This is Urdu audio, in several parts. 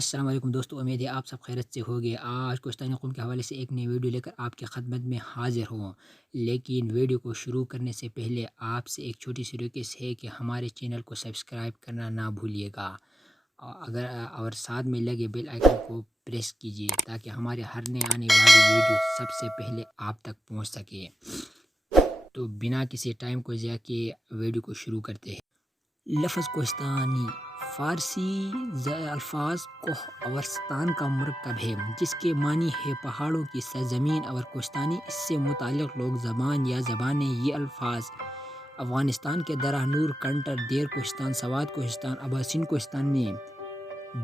السلام علیکم دوستو، امید ہے آپ سب خیرت سے ہوگے۔ آج کوہستانی قوم کے حوالے سے ایک نئی ویڈیو لے کر آپ کی خدمت میں حاضر ہوں، لیکن ویڈیو کو شروع کرنے سے پہلے آپ سے ایک چھوٹی سی ریکویسٹ ہے کہ ہمارے چینل کو سبسکرائب کرنا نہ بھولیے گا اور ساتھ میں لگے بیل آئیکن کو پریس کیجیے تاکہ ہمارے ہر نئے آنے والی ویڈیو سب سے پہلے آپ تک پہنچ سکے۔ تو بنا کسی ٹائم کو ضائع کیے ویڈیو کو شروع کرتے ہیں۔ لفظ کوہستانی فارسی الفاظ کوہ اور ستان کا مرکب ہے، جس کے معنی ہے پہاڑوں کی سرزمین، اور کوہستانی اس سے متعلق لوک زبان یا زبانیں۔ یہ الفاظ افغانستان کے درہ نور، کنٹر، دیر کوہستان، سوات کوہستان، اباسین کوہستان میں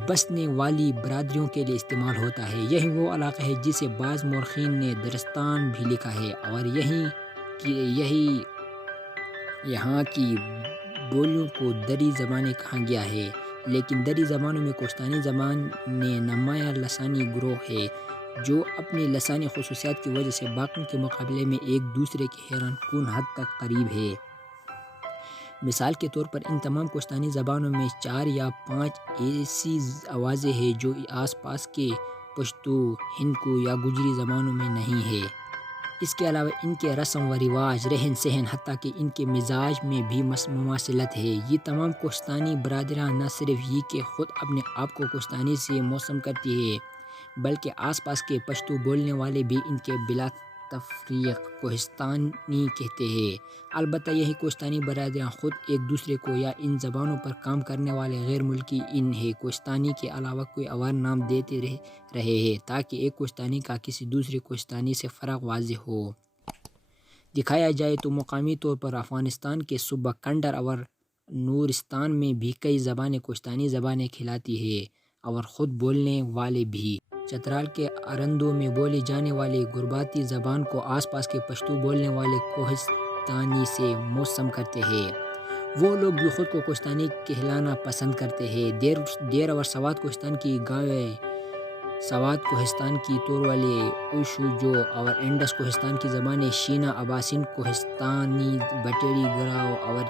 بسنے والی برادریوں کے لیے استعمال ہوتا ہے۔ یہی وہ علاقہ ہے جسے بعض مورخین نے درستان بھی لکھا ہے، اور یہاں کی بولیوں کو دری زبانیں کہا گیا ہے، لیکن دری زبانوں میں کوہستانی زبان نے نمایاں لسانی گروہ ہے جو اپنی لسانی خصوصیات کی وجہ سے باقیوں کے مقابلے میں ایک دوسرے کے حیران کن حد تک قریب ہے۔ مثال کے طور پر ان تمام کوہستانی زبانوں میں 4 یا 5 ایسی آوازیں ہیں جو آس پاس کے پشتو، ہندکو یا گجری زبانوں میں نہیں ہے۔ اس کے علاوہ ان کے رسم و رواج، رہن سہن، حتیٰ کہ ان کے مزاج میں بھی مماثلت ہے۔ یہ تمام کوہستانی برادریاں نہ صرف یہ کہ خود اپنے آپ کو کوہستانی سے موسوم کرتی ہیں، بلکہ آس پاس کے پشتو بولنے والے بھی ان کے بلا تفریق کوہستانی کہتے ہیں۔ البتہ یہی کوہستانی برادریاں خود ایک دوسرے کو یا ان زبانوں پر کام کرنے والے غیر ملکی انہیں کوہستانی کے علاوہ کوئی اور نام دیتے رہے ہیں تاکہ ایک کوہستانی کا کسی دوسرے کوہستانی سے فرق واضح ہو۔ دکھایا جائے تو مقامی طور پر افغانستان کے صوبہ کنڈر اور نورستان میں بھی کئی زبانیں کوہستانی زبانیں کہلاتی ہیں، اور خود بولنے والے بھی چترال کے ارندو میں بولی جانے والی گرباتی زبان کو آس پاس کے پشتو بولنے والے کوہستانی سے موسوم کرتے ہیں۔ وہ لوگ بھی خود کو کوہستانی کہلانا پسند کرتے ہیں۔ دیر اور سوات کوہستان کی گاویں، سوات کوہستان کی توروالی، اوشوجو اور انڈس کوہستان کی زبانیں شینا، اباسین کوہستانی بٹیڑی گراو اور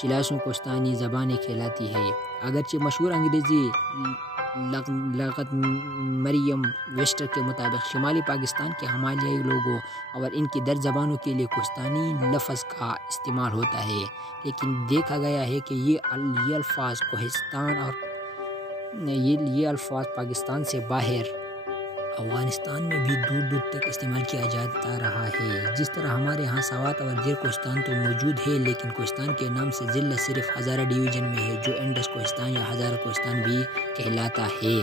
چلاسو کوہستانی زبانیں کہلاتی ہیں۔ اگرچہ مشہور انگریزی لغت مریم ویبسٹر کے مطابق شمالی پاکستان کے ہمالیائی لوگوں اور ان کی درج زبانوں کے لیے کوہستانی لفظ کا استعمال ہوتا ہے، لیکن دیکھا گیا ہے کہ یہ الفاظ پاکستان سے باہر افغانستان میں بھی دور دور تک استعمال کیا جاتا رہا ہے۔ جس طرح ہمارے ہاں سوات اور دیر کوہستان تو موجود ہے، لیکن کوہستان کے نام سے ضلع صرف ہزارہ ڈویژن میں ہے جو انڈس کوہستان یا ہزارہ کوہستان بھی کہلاتا ہے۔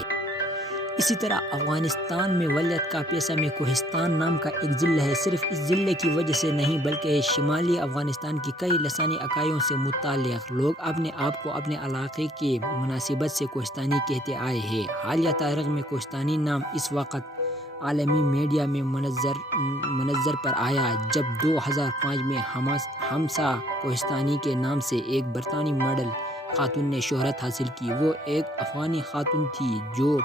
اسی طرح افغانستان میں ولایت کاپیسا میں کوہستان نام کا ایک ضلع ہے۔ صرف اس ضلع کی وجہ سے نہیں بلکہ شمالی افغانستان کی کئی لسانی اکائیوں سے متعلق لوگ اپنے آپ کو اپنے علاقے کی مناسبت سے کوہستانی کہتے آئے ہیں۔ حالیہ تاریخ میں کوہستانی نام اس وقت عالمی میڈیا میں منظر پر آیا جب 2005 میں ہمسا کوہستانی کے نام سے ایک برطانوی ماڈل خاتون نے شہرت حاصل کی۔ وہ ایک افغانی خاتون تھی جو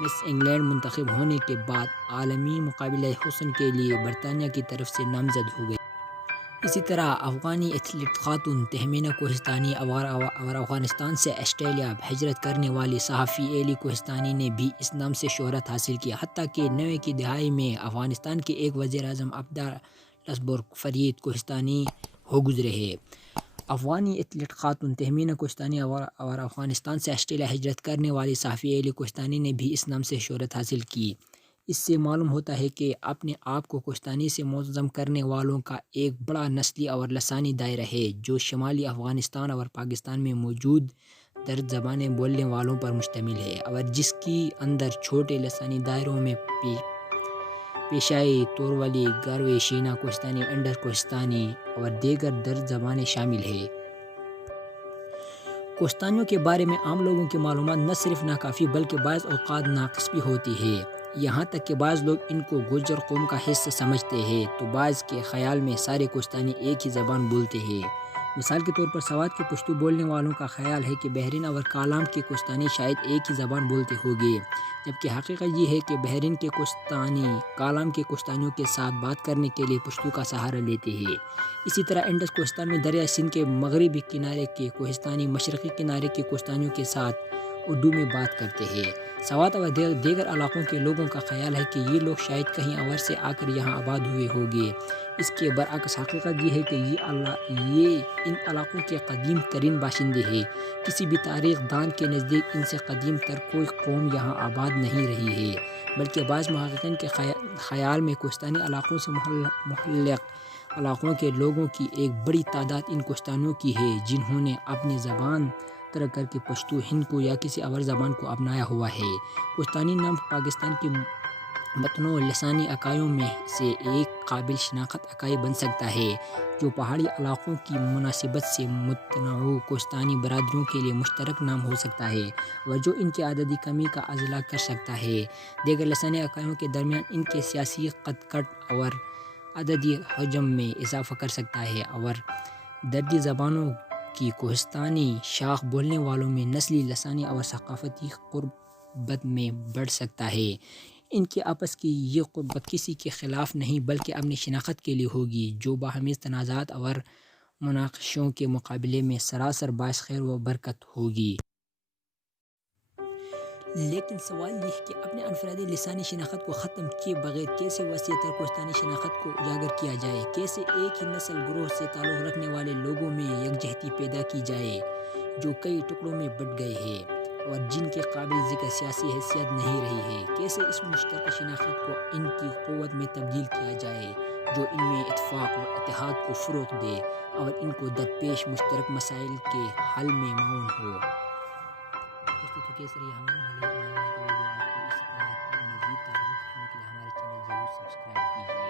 مس انگلینڈ منتخب ہونے کے بعد عالمی مقابلہ حسن کے لیے برطانیہ کی طرف سے نامزد ہو گئی۔ اسی طرح افغانی ایتھلیٹ خاتون تہمینہ کوہستانی اور افغانستان سے آسٹریلیا ہجرت کرنے والی صحافی ایلی کوہستانی نے بھی اس نام سے شہرت حاصل کی۔ حتیٰ کہ 90 کی دہائی میں افغانستان کے ایک وزیر اعظم عبدالصبور فرید کوہستانی ہو گزرے ہیں۔ افغانی ایتھلیٹ خاتون تہمینہ کوہستانی اور افغانستان سے آسٹریلیا ہجرت کرنے والی صحافی ایلی کوہستانی نے بھی اس نام سے شہرت حاصل کی۔ اس سے معلوم ہوتا ہے کہ اپنے آپ کو کوہستانی سے موسوم کرنے والوں کا ایک بڑا نسلی اور لسانی دائرہ ہے جو شمالی افغانستان اور پاکستان میں موجود درج زبانیں بولنے والوں پر مشتمل ہے، اور جس کے اندر چھوٹے لسانی دائروں میں پیشائی، توروالی، گاروی، شینا کوہستانی، انڈس کوہستانی اور دیگر درج زبانیں شامل ہیں۔ کوہستانیوں کے بارے میں عام لوگوں کی معلومات نہ صرف ناکافی بلکہ بعض اوقات ناقص بھی ہوتی ہے۔ یہاں تک کہ بعض لوگ ان کو گوجر قوم کا حصہ سمجھتے ہیں تو بعض کے خیال میں سارے کوہستانی ایک ہی زبان بولتے ہیں۔ مثال کے طور پر سوات کے پشتو بولنے والوں کا خیال ہے کہ بحرین اور کالام کے کوہستانی شاید ایک ہی زبان بولتے ہوں گے، جبکہ حقیقت یہ ہے کہ بحرین کے کوہستانی کالام کے کوہستانیوں کے ساتھ بات کرنے کے لیے پشتو کا سہارا لیتے ہیں۔ اسی طرح انڈس کوہستان میں دریائے سندھ کے مغربی کنارے کے کوہستانی مشرقی کنارے کے کوہستانیوں کے ساتھ اردو میں بات کرتے ہیں۔ سوات اور دیگر علاقوں کے لوگوں کا خیال ہے کہ یہ لوگ شاید کہیں اور سے آ کر یہاں آباد ہوئے ہوں گے۔ اس کے برعکس حقیقت یہ ہے کہ یہ ان علاقوں کے قدیم ترین باشندے ہیں۔ کسی بھی تاریخ دان کے نزدیک ان سے قدیم تر کوئی قوم یہاں آباد نہیں رہی ہے، بلکہ بعض محققین کے خیال میں کوہستانی علاقوں سے محلق علاقوں کے لوگوں کی ایک بڑی تعداد ان کوہستانیوں کی ہے جنہوں نے اپنی زبان ترک کر کے پشتو، ہند کو یا کسی اور زبان کو اپنایا ہوا ہے۔ کوہستانی نام پاکستان کی متنوع لسانی اکائیوں میں سے ایک قابل شناخت اکائی بن سکتا ہے جو پہاڑی علاقوں کی مناسبت سے متنوع کوہستانی برادریوں کے لیے مشترک نام ہو سکتا ہے اور جو ان کی عددی کمی کا ازالہ کر سکتا ہے۔ دیگر لسانی اکائیوں کے درمیان ان کے سیاسی قد کٹ اور عددی حجم میں اضافہ کر سکتا ہے اور دردی زبانوں کی کوہستانی شاخ بولنے والوں میں نسلی، لسانی اور ثقافتی قربت میں بڑھ سکتا ہے۔ ان کی آپس کی یہ قربت کسی کے خلاف نہیں بلکہ اپنی شناخت کے لیے ہوگی جو باہمی تنازعات اور مناقشوں کے مقابلے میں سراسر باعث خیر و برکت ہوگی۔ لیکن سوال یہ ہے کہ اپنے انفرادی لسانی شناخت کو ختم کیے بغیر کیسے وسیع تر کوہستانی شناخت کو اجاگر کیا جائے؟ کیسے ایک ہی نسل گروہ سے تعلق رکھنے والے لوگوں میں یکجہتی پیدا کی جائے جو کئی ٹکڑوں میں بٹ گئے ہیں اور جن کے قابل ذکر سیاسی حیثیت نہیں رہی ہے؟ کیسے اس مشترکہ شناخت کو ان کی قوت میں تبدیل کیا جائے جو ان میں اتفاق و اتحاد کو فروغ دے اور ان کو درپیش مشترک مسائل کے حل میں معاون ہو؟ دوستو تو کیسے رہی ہماری معلوماتی ویڈیو آپ کو اسی طرح کی مزید تعریف کرنے کے لیے ہمارے چینل ضرور سبسکرائب کیجیے۔